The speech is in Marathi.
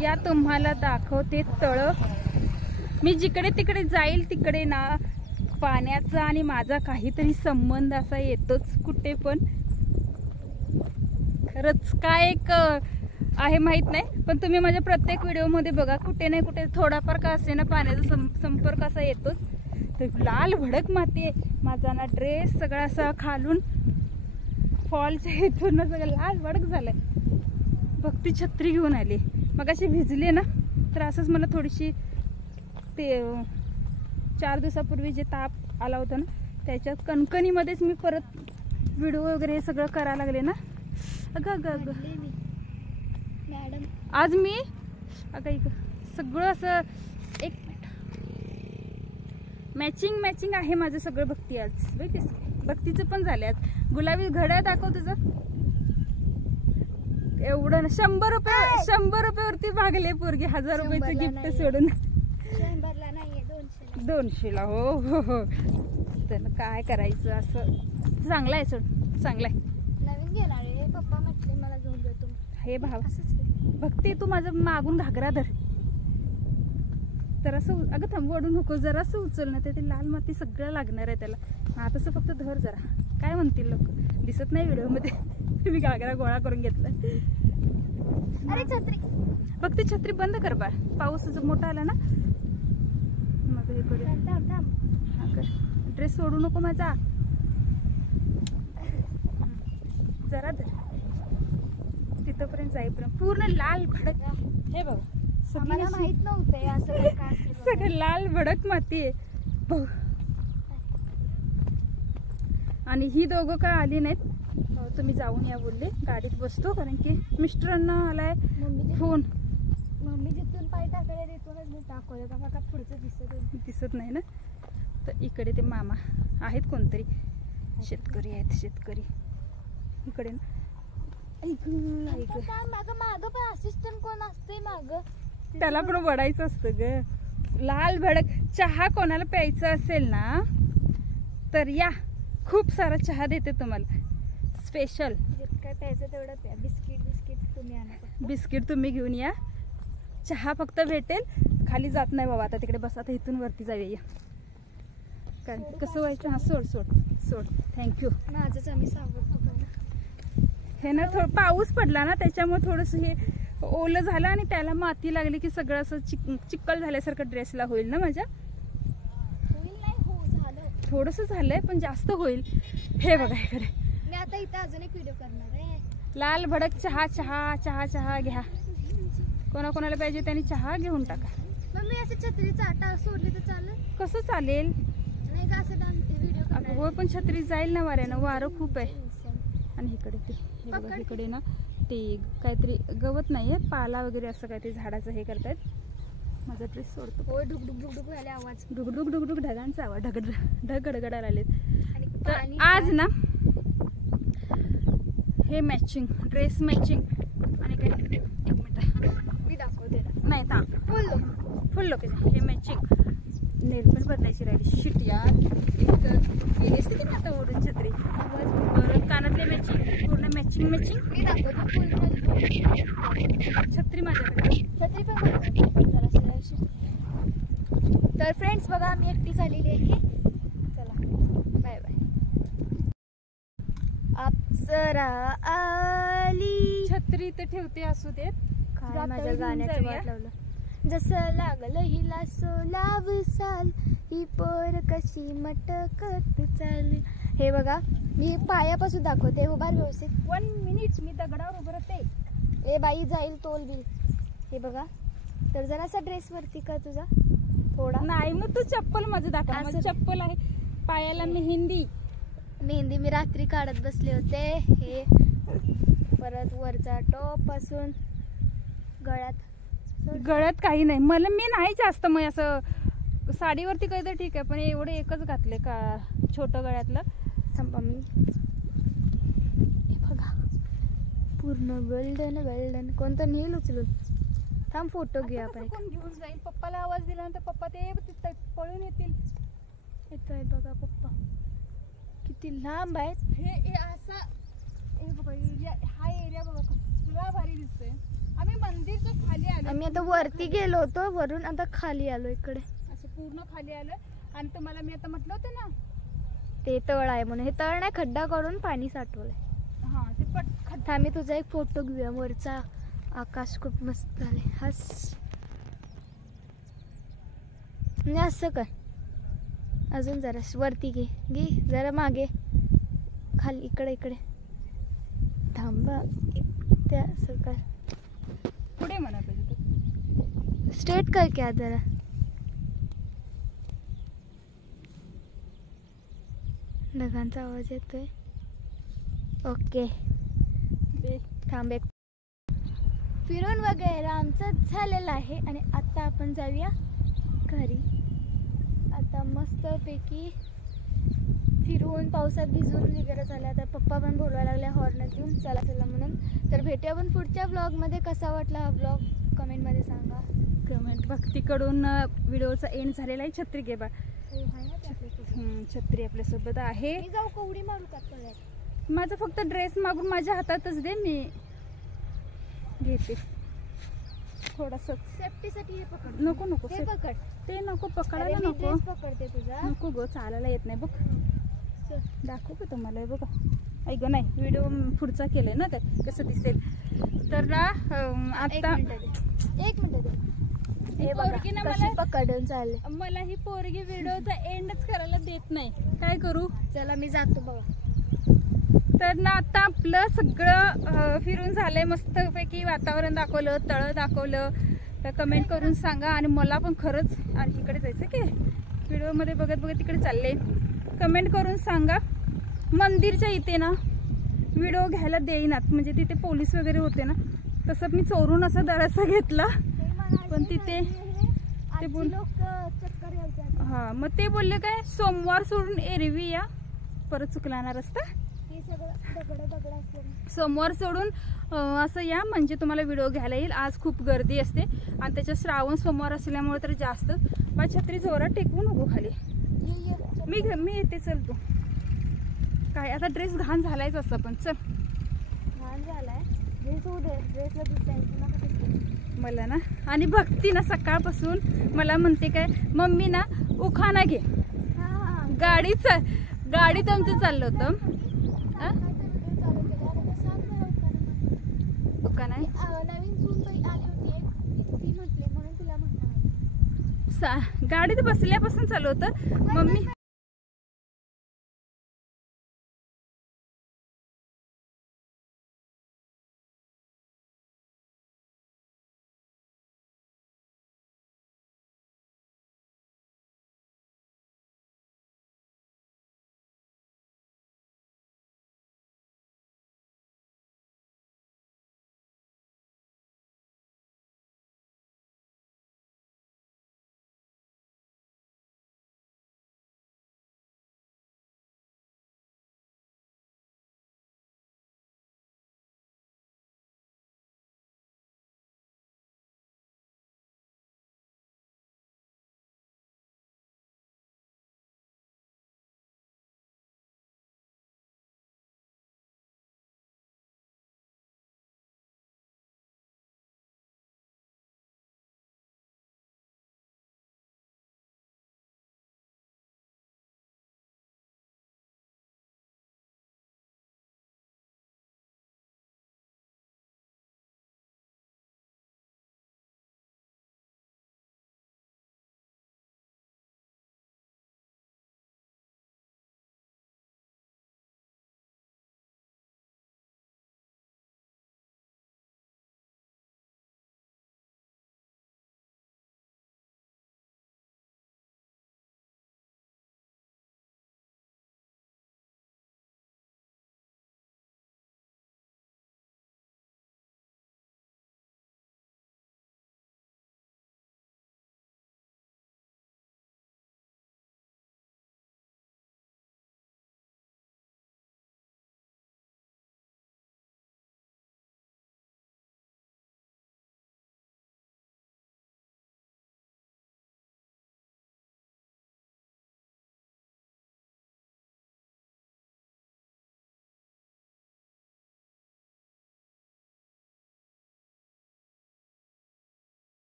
या तुम्हाला दाखवते तळ। मी जिकडे तिकडे जाईल तिकडे ना पाण्याचा आणि माझा काहीतरी संबंध असा येतोच कुठे पण। खरंच काय एक आहे माहित नाही, पण तुम्ही माझ्या प्रत्येक व्हिडिओमध्ये बघा कुठे नाही कुठे थोडाफार का असे ना पाण्याचा संपर्क असा येतोच। तर लाल भडक माती आहे, माझा ना ड्रेस सगळा असा खालून फॉलच्या इथून सगळं लाल भडक झालंय। भक्ती छत्री घेऊन आली, मग अशी भिजले ना तर असंच मला थोडीशी ते 4 दिवसापूर्वी जे ताप आला होता ना त्याच्यात कणकणीमध्येच मी परत व्हिडिओ वगैरे सगळं करायला लागले ना। अगं अगं अगं मॅडम आज मी अगं सगळं असं एक मिनिट मॅचिंग आहे माझं सगळं। भक्ती आज बघतेस भक्तीचं पण झाले आज। गुलाबी घड्याळ दाखव तुझं एवढं ना 100 रुपयावरती भागले पोरगी। 1000 रुपयाचं गिफ्ट सोडून 100ला नाहीये 200ला हो हो हो। तर काय करायचं असं चांगलं आहे सोड चांगलं आहे। नवीन घेणार आहे पप्पा म्हटले मला घेऊन देतो हे भाव असंच भक्ती तू माझं मागून घागरा धर तर असं। अगं थांब ओढू नको जरासं उचल ना ते लाल माती सगळं लागणार आहे त्याला। हा तसं फक्त धर जरा, काय म्हणतील लोक दिसत नाही व्हिडिओ मध्ये। मी घागरा गोळा करून घेतला। अरे छत्री फक्त छत्री बंद कर बा, पाऊस मोठा आला ना मग हे करू। थांब हा कर, ड्रेस सोडू नको माझा जरा धर तिथपर्यंत जाईपर्यंत पूर्ण लाल भडक। हे बघा मला माहित नव्हतं असं काय सगळं लाल भडक माती आहे। आणि ही दोघं काय आली नाहीत, तुम्ही जाऊन या बोलले गाडीत बसतो कारण की मिस्टरांना आलाय फोन। मम्मी जिथून पाय टाकले तिथूनच मी टाकवलं का बघा पुढचं दिसत नाही ना। तर इकडे ते मामा आहेत कोणतरी शेतकरी आहेत, शेतकरी इकडे ना। माग पण असिस्टंट कोण असतंय माग, त्याला पण वडायचं असतं ग। लाल भडक चहा कोणाला प्यायचा असेल ना तर या, खूप सारा चहा देते तुम्हाला स्पेशल। काय प्यायचं तेवढं प्या। बिस्किट तुम्ही आणा, बिस्किट तुम्ही घेऊन या, चहा फक्त भेटेल। खाली जात नाही बाबा आता तिकडे बस, आता इथून वरती जाऊया। कारण कसं व्हायचं हा सोड सोड सोड थँक्यू। माझंच आम्ही सांगतो हे ना थोडं पाऊस पडला ना त्याच्यामुळे थोडंसं हे ओलं झालं आणि त्याला माती लागली की सगळं असं चिक्कल झाल्यासारखं ड्रेसला होईल ना माझ्या। थोडंसं झालंय पण जास्त होईल। हे बघा इकडे मी आता इथे अजून एक व्हिडिओ करणार आहे। लाल भडक चहा चहा चहा चहा घ्या, कोणाकोणाला पाहिजे त्यांनी चहा घेऊन टाका। मम्मी असं छत्रीचा आटा सोडली तर चालेल? कसं चालेल नाही का असं व्हिडिओ हो, पण छत्री जाईल ना वाऱ्यानं, वारं खूप आहे। आणि इकडे ते इकडे ना ते काहीतरी गवत नाहीये, पाला वगैरे असं काहीतरी झाडाचं हे करतायत। माझा ड्रेस सोडतो हो, ढुकढुक ढुकढुक झाले आवाज, ढुकढुक ढुकढुक ढगांचा आवाज, ढग गडगडायला आलेत। आणि आज ना हे मॅचिंग ड्रेस मॅचिंग आणि काय एक मिनिट मी दाखवते नाही ता फुल लोकेशन हे मॅचिंग। नेल पण बदलायची राहिली शिट यार, एक गेली असते की ना आता ओढून छत्री। परत कानातले मॅचिंग, पूर्ण मॅचिंग मी दाखवतो फुल छत्री माझ्याकडे, छत्री पण तर फ्रेंड्स बघा मी एकटी झालेली आहे। चला बाय बाय। अप्सरा आली, छत्री तर ठेवते असू देत, काय माझ्या गाण्याचं वाट लावलं। जसं लागलं हिला सोलाव साल, ही पोर कशी मटकत चालली। हे बघा मी पायापासून दाखवते, उभार व्यवस्थित। 1 मिनिट मी दगडावर उभं राहते। ए बाई जाईल तोल बी। हे बघा तर जरासा ड्रेस वरती का तुझा थोडा नाही, मग तू चप्पल माझं दाखव। माझं चप्पल आहे पायाला मेहंदी मी रात्री काढत बसले होते। हे परत वरचा टॉप पासून गळ्यात काही नाही मला, मी नाही जास्त मग असं साडीवरती काही तर ठीक आहे, पण एवढं एकच घातले का छोटं गळ्यातलं। थांबा मी बघा पूर्ण गोल्डन गोल्डन, कोणतं नेल उचलून थांब फोटो घेऊ आपण। कोण घेऊन जाईल? पप्पाला आवाज दिल्यानंतर पप्पा ते पळून येतील। येत आहे बघा पप्पा किती लांब आहेत। हे असा हा एरिया बघा कसला भारी दिसतोय। आम्ही मंदिरच्या खाली आलो. आम्ही आता वरती गेलो होतो, वरून आता खाली आलो इकडे. असं पूर्ण खाली आलं. आणि तुम्हाला मी आता म्हटलं होतं ना ते तळ आहे म्हणून. हे तळ नाही, खड्डा करून पाणी साठवलंय. हा ते खड्डा. आम्ही तुझा एक फोटो घेऊया. वरचा आकाश खूप मस्त आले. हस म्हणजे असं कर. अजून जरा वरती घे, घे जरा मागे, खाली इकडे इकडे थांबा. त्या असं कर. पुढे म्हणा पाहिजे तू. स्ट्रेट कर क्या जरा. ढगांचा आवाज येतोय. ओके थांब एक. फिरून वगैरे आमचं झालेलं आहे आणि आता आपण जाऊया घरी. आता मस्तपैकी फिरून पावसात भिजून वगैरे झालं. आता पप्पा पण बोलवायला लागले हॉर्न देऊन चला चला म्हणून. तर भेटूया पण पुढच्या ब्लॉगमध्ये. कसा वाटला हा ब्लॉग कमेंटमध्ये सांगा. कमेंट भक्तीकडून व्हिडिओचा एंड झालेला आहे. छत्री घे बा. छत्री आपल्यासोबत आहे. मी जाऊ कवडी मारू का तळ्यात? माझा फक्त ड्रेस मागून माझ्या हातातच दे, मी घेते थोडस सेफ्टीसाठी. हे पकड. नको नको हे पकड. ते नको पकडायला. मी नको ड्रेस पकडते तुझा. नको ग, चालायला येत नाही बघ. चल. दाखवू का तुम्हाला? हे बघा. ऐक नाही, व्हिडिओ पुढचा केलाय ना ते कसं दिसेल. तर ना आता एक मिनिट दे. हे पोरगी ना कशी मला पकडून चालले. मला ही पोरगी व्हिडिओचा एंडच करायला देत नाही. काय करू? चला मी जातो बघा. तर ना आता आपलं सगळं फिरून झालंय. मस्तपैकी वातावरण दाखवलं, तळं दाखवलं. तर कमेंट करून सांगा. आणि मला पण खरंच आणि इकडे जायचं की व्हिडिओमध्ये बघत बघत तिकडे चालले. कमेंट करून सांगा. मंदिरच्या इथे ना व्हिडिओ घ्यायला देईनात, म्हणजे तिथे पोलीस वगैरे होते ना. तसं मी चोरून असा दरासा घेतला, पण तिथे ते बोल चक्कर यायचे. हा मग ते बोलले काय सोमवार सोडून एरवी या. परत चुकला ना रस्ता. हे सगळं दगड दगड असते. सोमवार सोडून असं या म्हणजे तुम्हाला व्हिडिओ घ्यायला येईल. आज खूप गर्दी असते आणि त्याच्यात श्रावण सोमवार असल्यामुळे तर जास्त. पण छत्री जोरात टेकवू नको खाली. मी येते. चल तू. काय आता ड्रेस घाण झालायच असं, पण चल. घाण झालाय ड्रेसला दिसतंय मला ना. आणि भक्ती ना सकाळपासून मला म्हणते काय, मम्मी ना उखाणा घे. गाडीत आमचं चाललं होतं. उखाणा नवीन सून आली होती एक, ती म्हटली म्हणून तुला म्हणणार. गाडीत बसल्यापासून चालू होतं. मम्मी